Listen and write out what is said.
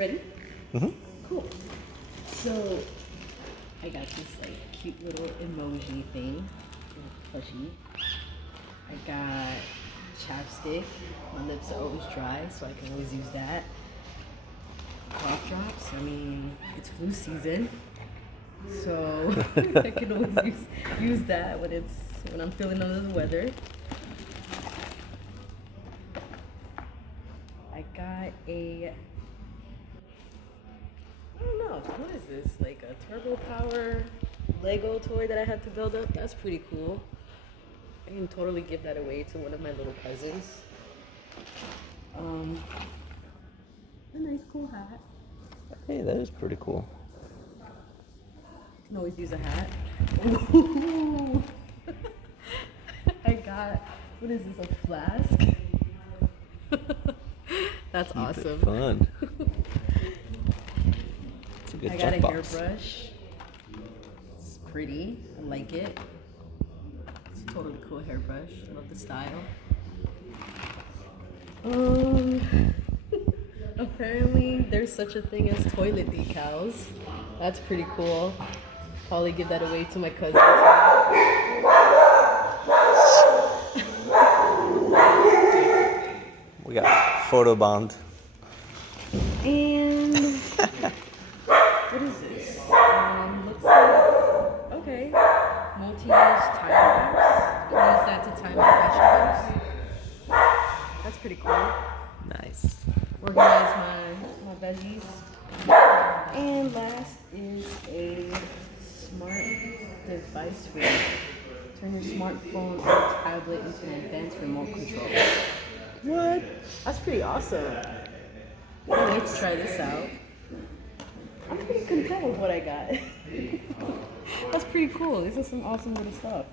Ready? Mm-hmm. Cool. So I got this like cute little emoji thing, plushie. I got Chapstick. My lips are always dry, so I can always use that. Cough drops. I mean, it's flu season, so I can always use that when I'm feeling under the weather. I got I don't know, what is this? Like a turbo power Lego toy that I had to build up. That's pretty cool. I can totally give that away to one of my little cousins. A nice cool hat. Hey, that is pretty cool. You can always use a hat. Ooh. I got, what is this, a flask? That's Keep awesome. it fun. It's a good I got a checkbox. hairbrush. It's pretty. I like it. It's a totally cool hairbrush. I love the style. Apparently there's such a thing as toilet decals. That's pretty cool. Probably give that away to my cousin. We got photo bond. And what is this? Looks like, okay, multi-use tie wraps. You can use that to tie my vegetables. That's pretty cool. Nice. Organize my veggies. And last is a smart device ring. Turn your smartphone or tablet into an advanced remote control. What? That's pretty awesome. I can't wait to try this out. I'm pretty content with what I got. That's pretty cool. This is some awesome little stuff.